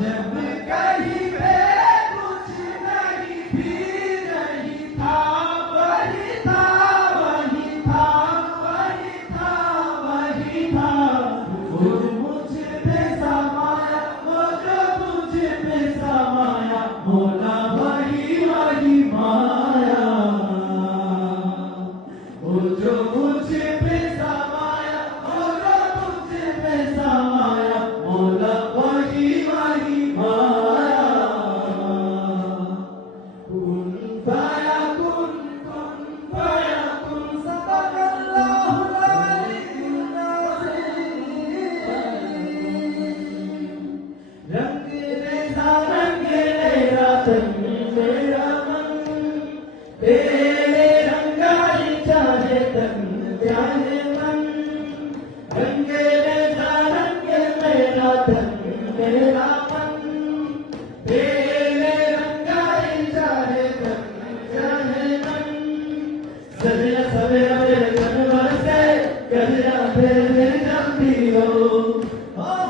जब जो मुझ पे समाया Oh!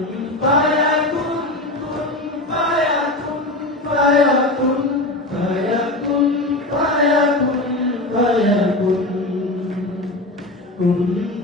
如一